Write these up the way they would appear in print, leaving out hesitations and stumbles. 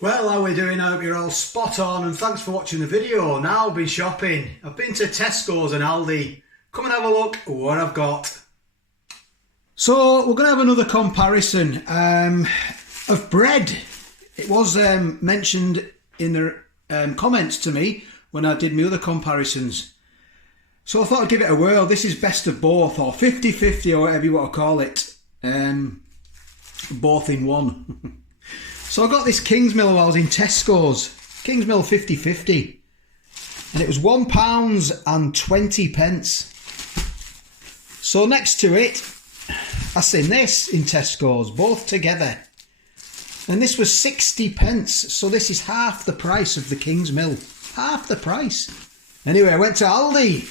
Well, how are we doing? I hope you're all spot on, and thanks for watching the video. Now I've been shopping. I've been to Tesco's and Aldi. Come and have a look at what I've got. So we're going to have another comparison of bread. It was mentioned in the comments to me when I did my other comparisons. So I thought I'd give it a whirl. This is best of both, or 50-50, or whatever you want to call it. Both in one. So I got this KINGSMILL while I was in Tesco's. KINGSMILL 50-50. And it was £1.20. So next to it, I seen this in Tesco's, both together. And this was 60p. So this is half the price of the KINGSMILL. Half the price. Anyway, I went to Aldi.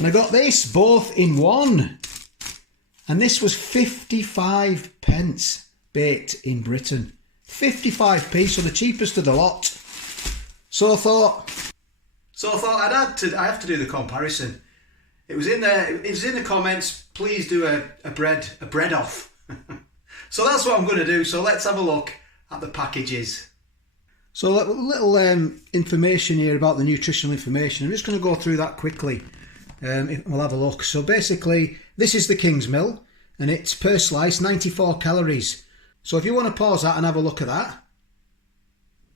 And I got this, both in one. And this was 55p baked in Britain. 55p, so the cheapest of the lot. So I thought I have to do the comparison. It was in the comments. Please do a bread off. So that's what I'm going to do. So let's have a look at the packages. So a little information here about the nutritional information. I'm just going to go through that quickly. We'll have a look. So basically, this is the KINGSMILL, and it's per slice 94 calories. So if you want to pause that and have a look at that.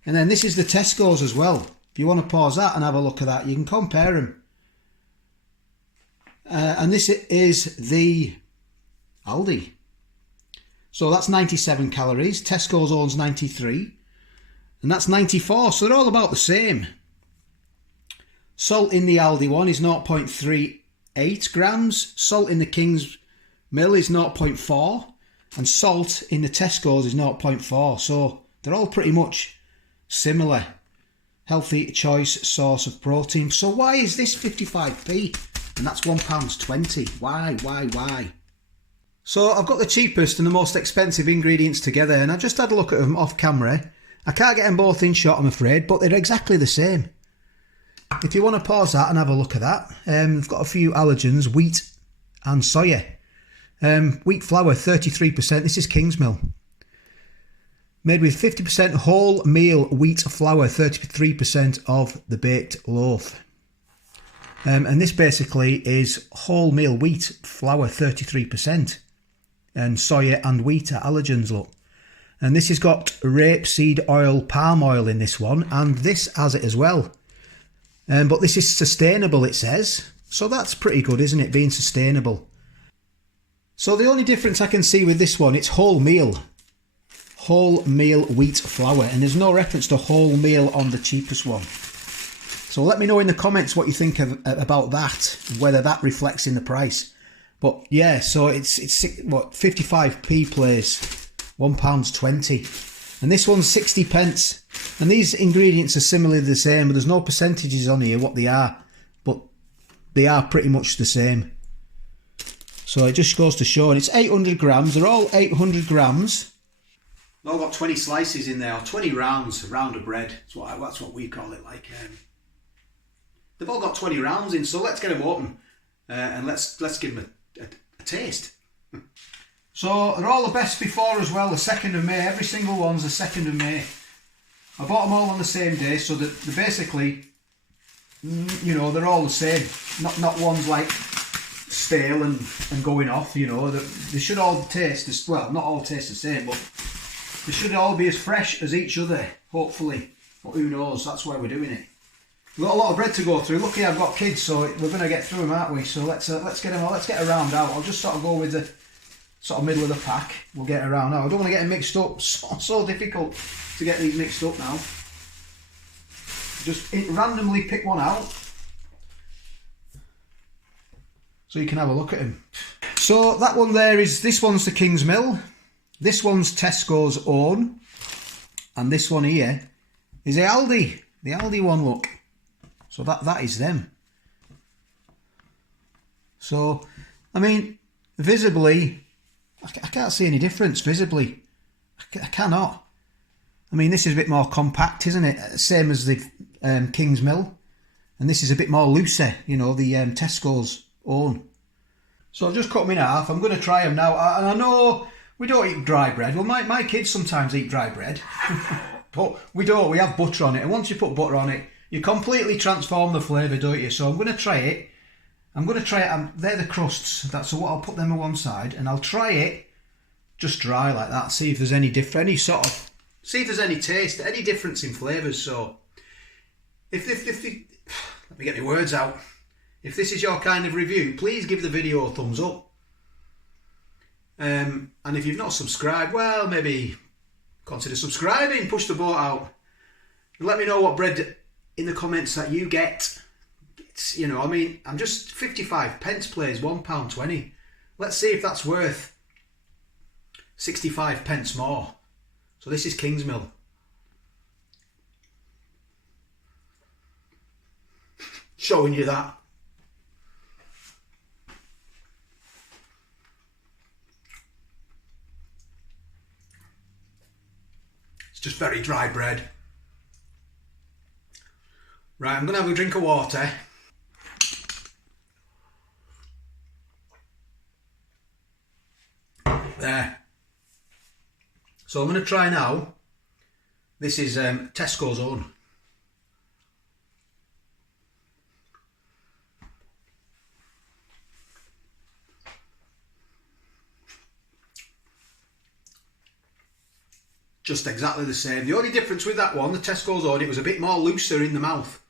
And then this is the Tesco's as well. If you want to pause that and have a look at that, you can compare them. And this is the Aldi. So that's 97 calories. Tesco's owns 93. And that's 94. So they're all about the same. Salt in the Aldi one is 0.38 grams. Salt in the KINGSMILL is 0.4. And salt in the Tesco's is 0.4. So they're all pretty much similar. Healthy choice source of protein. So why is this 55p? And that's £1.20. Why? So I've got the cheapest and the most expensive ingredients together, and I just had a look at them off camera. I can't get them both in shot, I'm afraid, but they're exactly the same. If you want to pause that and have a look at that, I've got a few allergens, wheat and soya. Wheat flour, 33%. This is KINGSMILL. Made with 50% whole meal wheat flour, 33% of the baked loaf. And this basically is whole meal wheat flour, 33%. And soya and wheat are allergens, look. And this has got rapeseed oil, palm oil in this one, and this has it as well. But this is sustainable, it says. So that's pretty good, isn't it, being sustainable? So the only difference I can see with this one, it's whole meal wheat flour, and there's no reference to whole meal on the cheapest one. So let me know in the comments what you think about that, whether that reflects in the price. But yeah, so it's what, 55p plays, £1.20, and this one's 60p. And these ingredients are similarly the same, but there's no percentages on here what they are, but they are pretty much the same. So it just goes to show, and it's 800 grams. They're all 800 grams. They've all got 20 slices in there, or 20 rounds, a round of bread. That's what we call it. Like they've all got 20 rounds in. So let's get them open, and let's give them a taste. So they're all the best before as well. The 2nd of May. Every single one's the 2nd of May. I bought them all on the same day, so that they're basically, you know, they're all the same. Not one's like stale and going off, you know. They should all taste, well, not all taste the same, but they should all be as fresh as each other, hopefully. But who knows, that's why we're doing it. We've got a lot of bread to go through. Luckily I've got kids, so we're going to get through them, aren't we? So let's get a round out. I'll just sort of go with the sort of middle of the pack. We'll get around out. I don't want to get them mixed up. So difficult to get these mixed up now. Just randomly pick one out, so you can have a look at them. So that one there this one's the KINGSMILL, this one's Tesco's own, and this one here is the Aldi one, look. So that is them. So, I mean, visibly, I can't see any difference visibly. I cannot. I mean, this is a bit more compact, isn't it? Same as the KINGSMILL. And this is a bit more looser, you know, the Tesco's own. So I've just cut them in half. I'm going to try them now. And I know we don't eat dry bread. Well, my kids sometimes eat dry bread. But we don't, we have butter on it. And once you put butter on it, you completely transform the flavour, don't you? So I'm going to try it. They're the crusts. So what I'll put them on one side and I'll try it just dry like that. See if there's any see if there's any taste, any difference in flavours. So if let me get my words out. If this is your kind of review, please give the video a thumbs up. And if you've not subscribed, well, maybe consider subscribing, push the boat out. Let me know what bread in the comments that you get. It's, you know, I mean, I'm just 55 pence plays £1.20. Let's see if that's worth 65 pence more. So this is KINGSMILL. Showing you that. Just very dry bread. Right, I'm going to have a drink of water. There. So I'm going to try now. This is Tesco's own. Just exactly the same. The only difference with that one, the Tesco's own, it was a bit more looser in the mouth.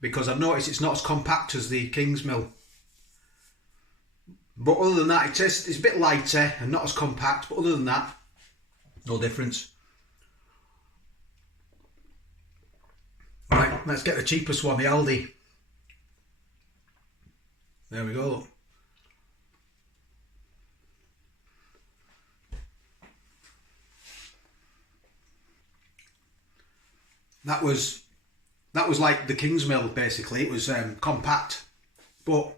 Because I've noticed it's not as compact as the KINGSMILL. But other than that, it's a bit lighter and not as compact. But other than that, no difference. Right, let's get the cheapest one, the ALDI. There we go. That was like the KINGSMILL basically. It was compact, but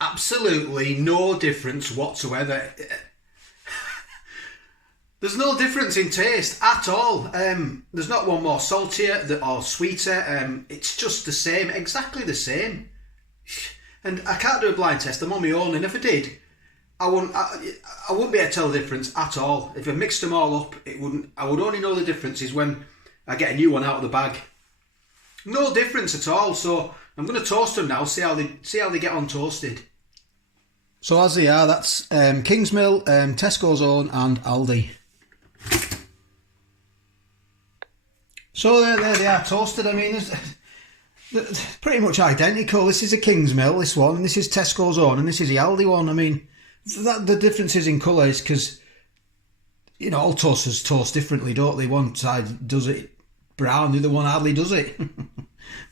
absolutely no difference whatsoever. There's no difference in taste at all. There's not one more saltier or sweeter. It's just the same, exactly the same. And I can't do a blind test. I'm on my own, and if I did, I wouldn't be able to tell the difference at all. If I mixed them all up, I would only know the differences when I get a new one out of the bag. No difference at all. So I'm going to toast them now. See how they get on toasted. So as they are, that's KINGSMILL, Tesco's own, and ALDI. So there they are toasted. I mean, they're pretty much identical. This is a KINGSMILL, this one, and this is Tesco's own, and this is the ALDI one. I mean, the differences in colour is because, you know, all toasters toast differently, don't they? One side does it brown, the other one hardly does it.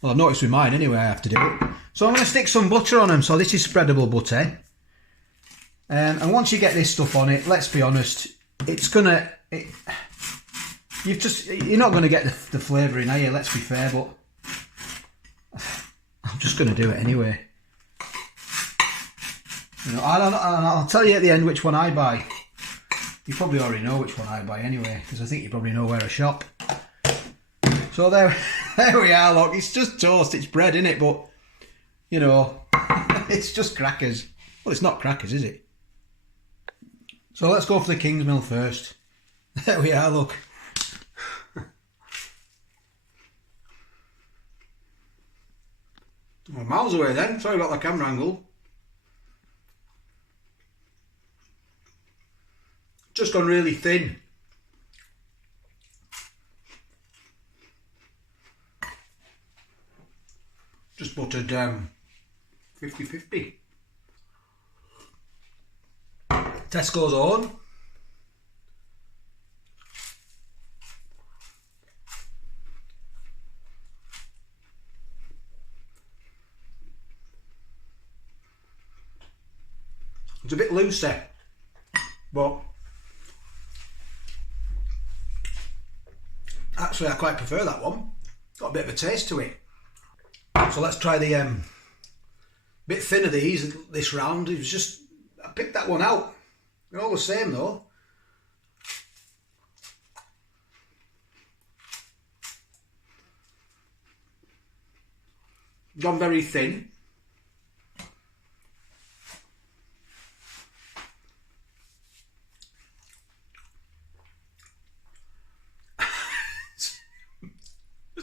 Well, I've noticed with mine anyway, I have to do it. So I'm going to stick some butter on them. So this is spreadable butter. And once you get this stuff on it, let's be honest, you're not going to get the flavour in, are you? Let's be fair, but I'm just going to do it anyway. You know, I'll tell you at the end which one I buy. You probably already know which one I buy anyway, because I think you probably know where I shop. So there we are, look, it's just toast, it's bread, innit? But, you know, it's just crackers. Well, it's not crackers, is it? So let's go for the KINGSMILL first. There we are, look. Well, miles away then, sorry about the camera angle. Just gone really thin. Just buttered 50-50. Tesco's own. It's a bit looser, but actually I quite prefer that one. Got a bit of a taste to it. So let's try the bit thinner this round. It was just, I picked that one out. They're all the same though. Gone very thin.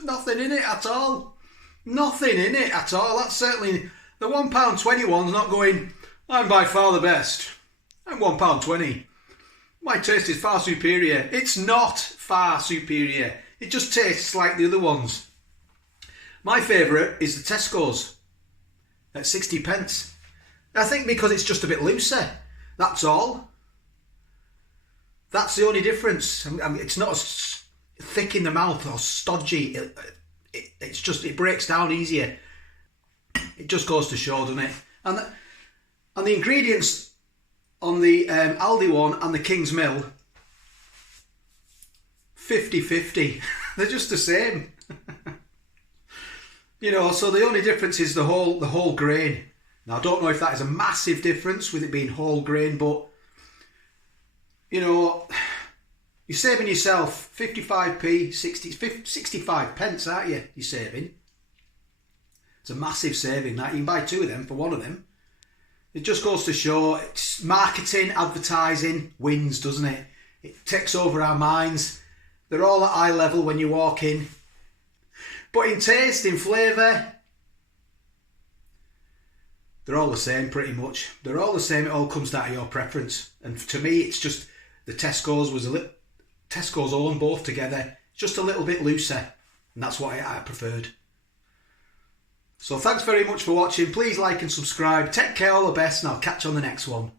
nothing in it at all. Nothing in it at all. That's certainly... The £1.20 one's not going, I'm by far the best. I'm £1.20. My taste is far superior. It's not far superior. It just tastes like the other ones. My favourite is the Tesco's at 60 pence. I think because it's just a bit looser. That's all. That's the only difference. I mean, it's not as thick in the mouth or stodgy. It's just, it breaks down easier. It just goes to show, doesn't it? And the ingredients on the Aldi one and the KINGSMILL, 50-50. They're just the same. You know, so the only difference is the whole grain. Now, I don't know if that is a massive difference with it being whole grain, but, you know, you're saving yourself 55p, 65 pence, aren't you? You're saving. It's a massive saving. That you can buy two of them for one of them. It just goes to show it's marketing, advertising wins, doesn't it? It takes over our minds. They're all at eye level when you walk in. But in taste, in flavour, they're all the same pretty much. They're all the same. It all comes down to your preference. And to me, it's just the Tesco's was Tesco's own both together. Just a little bit looser. And that's what I preferred. So thanks very much for watching. Please like and subscribe. Take care, all the best, and I'll catch you on the next one.